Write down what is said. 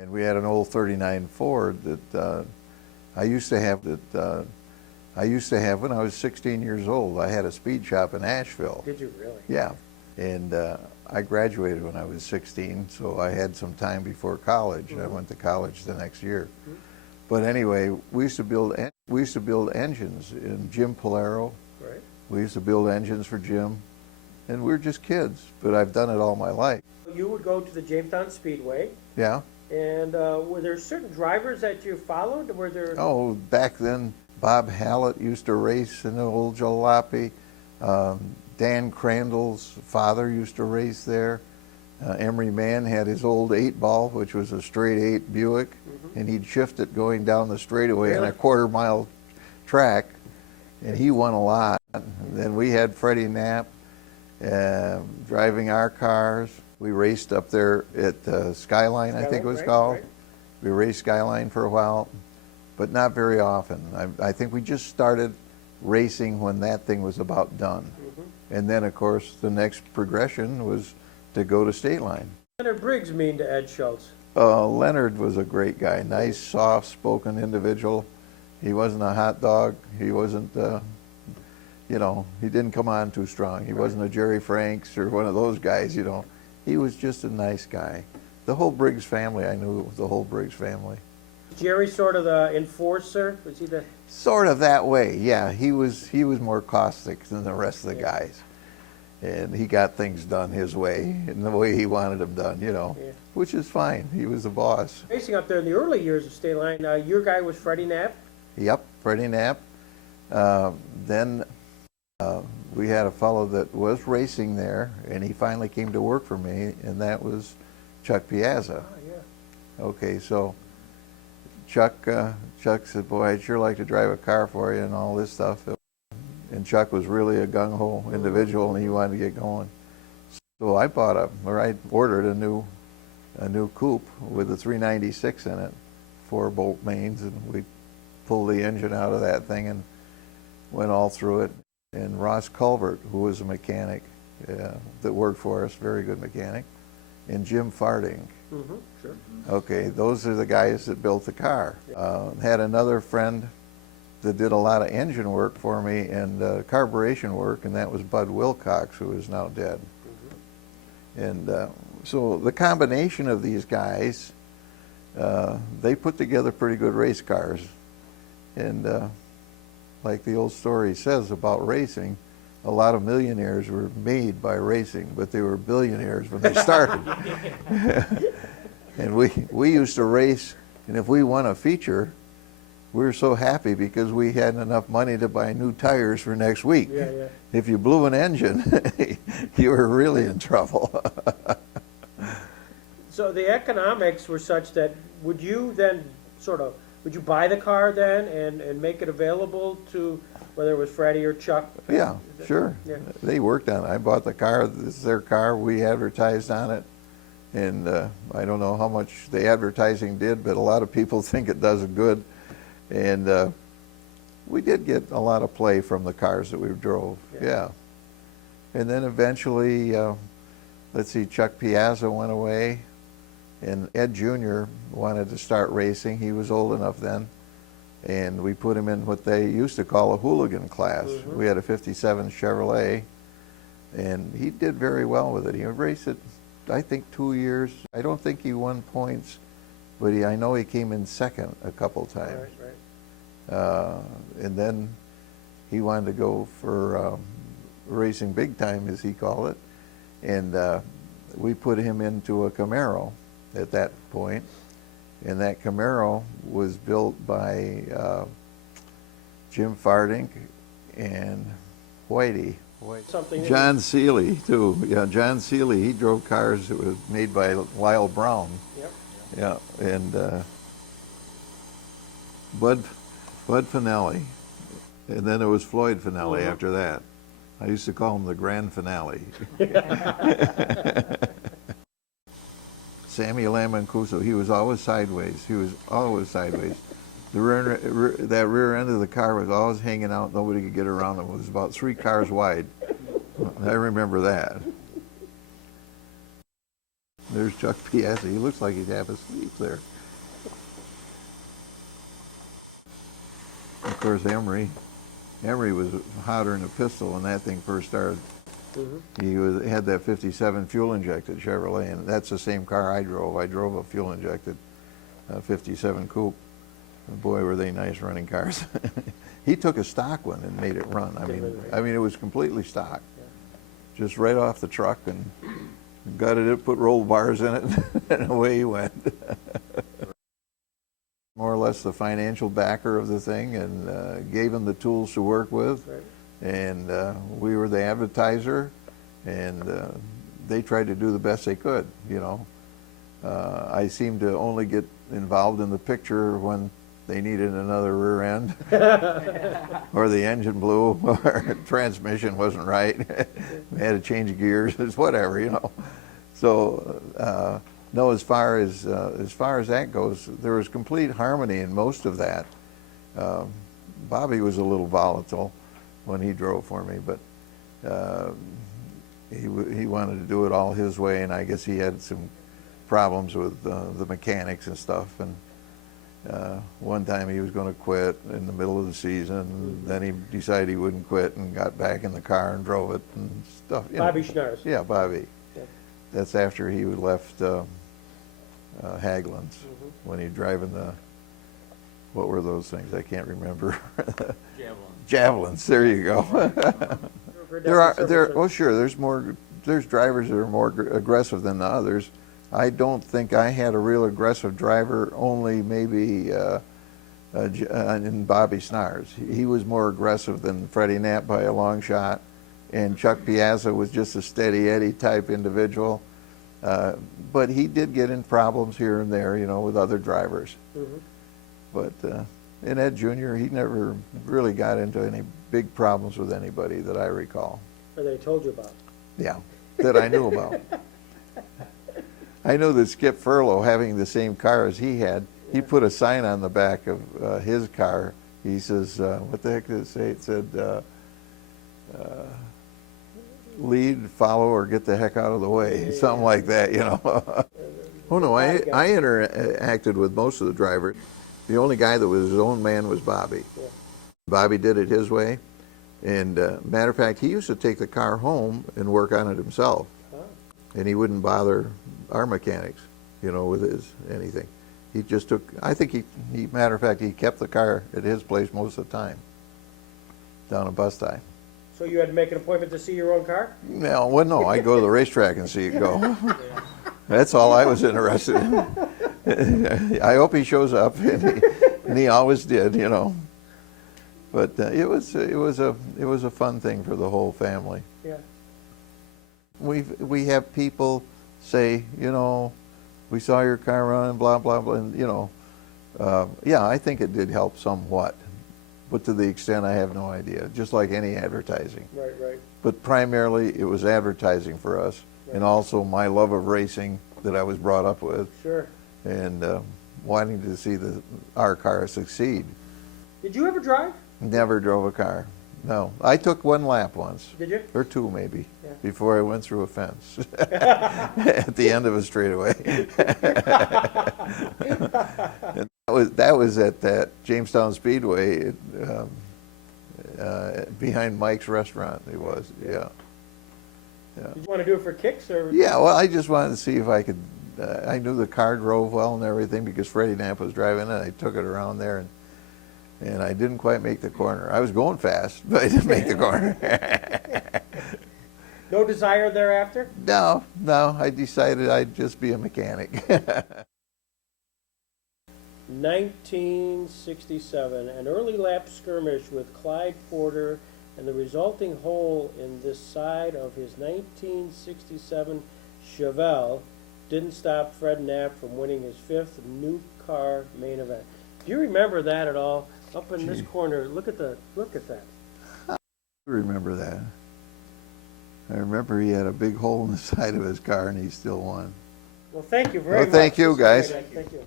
And we had an old '39 Ford that I used to have when I was 16 years old. I had a speed shop in Asheville. Did you really? Yeah. And I graduated when I was 16, so I had some time before college. I went to college the next year. But anyway, we used to build engines in Jim Polaro. Right. We used to build engines for Jim, and we were just kids, but I've done it all my life. You would go to the Jamestown Speedway. Yeah. And were there certain drivers that you followed? Were there? Oh, back then, Bob Hallett used to race in the old jalopy. Dan Crandall's father used to race there. Emery Mann had his old 8-ball, which was a straight 8 Buick, and he'd shift it going down the straightaway on a quarter-mile track, and he won a lot. And then we had Freddie Knapp driving our cars. We raced up there at Skyline, I think it was called. Right. We raced Skyline for a while, but not very often. I think we just started racing when that thing was about done. And then, of course, the next progression was to go to Stateline. Leonard Briggs mean to Ed Shults? Leonard was a great guy, nice, soft-spoken individual. He wasn't a hot dog. He wasn't, you know, he didn't come on too strong. He wasn't a Jerry Franks or one of those guys, you know. He was just a nice guy. The whole Briggs family, I knew it was the whole Briggs family. Jerry sort of the enforcer? Was he the... Sort of that way, yeah. He was more caustic than the rest of the guys. And he got things done his way, and the way he wanted them done, you know, which is fine. He was the boss. Racing up there in the early years of Stateline, your guy was Freddie Knapp? Yep, Freddie Knapp. Then we had a fellow that was racing there, and he finally came to work for me, and that was Chuck Piazza. Oh, yeah. Okay, so Chuck said, boy, I'd sure like to drive a car for you and all this stuff. And Chuck was really a gung-ho individual, and he wanted to get going. So I ordered a new coupe with a 396 in it, 4-bolt mains, and we pulled the engine out of that thing and went all through it. And Ross Culvert, who was a mechanic that worked for us, very good mechanic, and Jim Farding. Sure. Okay, those are the guys that built the car. Had another friend that did a lot of engine work for me and carburation work, and that was Bud Wilcox, who is now dead. And so the combination of these guys, they put together pretty good race cars. And like the old story says about racing, a lot of millionaires were made by racing, but they were billionaires when they started. And we used to race, and if we won a feature, we were so happy because we had enough money to buy new tires for next week. If you blew an engine, you were really in trouble. So the economics were such that would you then would you buy the car then and make it available to whether it was Freddie or Chuck? Yeah, sure. Yeah. They worked on it. I bought the car. This is their car. We advertised on it. And I don't know how much the advertising did, but a lot of people think it does good. And we did get a lot of play from the cars that we drove, yeah. And then eventually, let's see, Chuck Piazza went away, and Ed Jr. wanted to start racing. He was old enough then. And we put him in what they used to call a hooligan class. We had a '57 Chevrolet, and he did very well with it. He raced it, I think, 2 years. I don't think he won points, but I know he came in second a couple times. And then he wanted to go for racing big time, as he called it. And we put him into a Camaro at that point. And that Camaro was built by Jim Farding and Whitey. John Seeley, too. Yeah, John Seeley, he drove cars that was made by Lyle Brown. Yeah, and Bud Finelli. And then there was Floyd Finelli after that. I used to call him the Grand Finale. Sammy Lamancuso, he was always sideways. He was always sideways. That rear end of the car was always hanging out. Nobody could get around it. It was about 3 cars wide. I remember that. There's Chuck Piazza. He looks like he's half asleep there. Of course, Emery was hotter than a pistol when that thing first started. Mm-hmm. He had that 57 fuel-injected Chevrolet, and that's the same car I drove. I drove a fuel-injected 57 coupe. Boy, were they nice running cars. He took a stock one and made it run. I mean, it was completely stock, just right off the truck, and gutted it, put roll bars in it, and away he went. More or less the financial backer of the thing, and gave him the tools to work with. Right. And we were the advertiser, and they tried to do the best they could, you know. I seemed to only get involved in the picture when they needed another rear end, or the engine blew, or transmission wasn't right. We had to change gears, it's whatever, you know. So no, as far as that goes, there was complete harmony in most of that. Bobby was a little volatile when he drove for me, but he wanted to do it all his way, and I guess he had some problems with the mechanics and stuff. And one time he was going to quit in the middle of the season, and then he decided he wouldn't quit and got back in the car and drove it and stuff. Bobby Schnars. Yeah, Bobby. Yeah. That's after he left Hageland's, when he driving the, what were those things? I can't remember. Javelins. There you go. There's drivers that are more aggressive than the others. I don't think I had a real aggressive driver, only maybe in Bobby Snars. He was more aggressive than Freddie Knapp by a long shot, and Chuck Piazza was just a steady Eddie type individual. But he did get in problems here and there, you know, with other drivers. But in Ed Jr., he never really got into any big problems with anybody that I recall. Or they told you about. Yeah, that I knew about. I know that Skip Furlow, having the same car as he had, he put a sign on the back of his car. He says, what the heck did it say? It said, lead, follow, or get the heck out of the way. Something like that, you know. Oh no, I interacted with most of the drivers. The only guy that was his own man was Bobby. Yeah. Bobby did it his way. And matter of fact, he used to take the car home and work on it himself. And he wouldn't bother our mechanics, you know, with his anything. He just took, I think he matter of fact, he kept the car at his place most of the time, down at bus time. So you had to make an appointment to see your own car? No, well, no, I'd go to the racetrack and see it go. That's all I was interested in. I hope he shows up, and he always did, you know. But it was a fun thing for the whole family. Yeah. We have people say, you know, we saw your car run, blah blah blah, and you know, yeah, I think it did help somewhat, but to the extent I have no idea. Just like any advertising. Right, right. But primarily it was advertising for us, Right. and also my love of racing that I was brought up with, Sure. and wanting to see our car succeed. Did you ever drive? Never drove a car. No, I took one lap once. Did you? Or two maybe, Yeah. before I went through a fence at the end of a straightaway. And that was at that Jamestown Speedway behind Mike's restaurant. It was, yeah. Did you want to do it for kicks or? Yeah, well, I just wanted to see if I could. I knew the car drove well and everything because Freddie Knapp was driving it. I took it around there, and I didn't quite make the corner. I was going fast, but I didn't make the corner. No desire thereafter? No, I decided I'd just be a mechanic. 1967, an early lap skirmish with Clyde Porter and the resulting hole in this side of his 1967 Chevelle didn't stop Fred Knapp from winning his 5th new car main event. Do you remember that at all? Up in this corner, look at that. I remember that. I remember he had a big hole in the side of his car and he still won. Well, thank you very much. Thank you, guys. Thank you.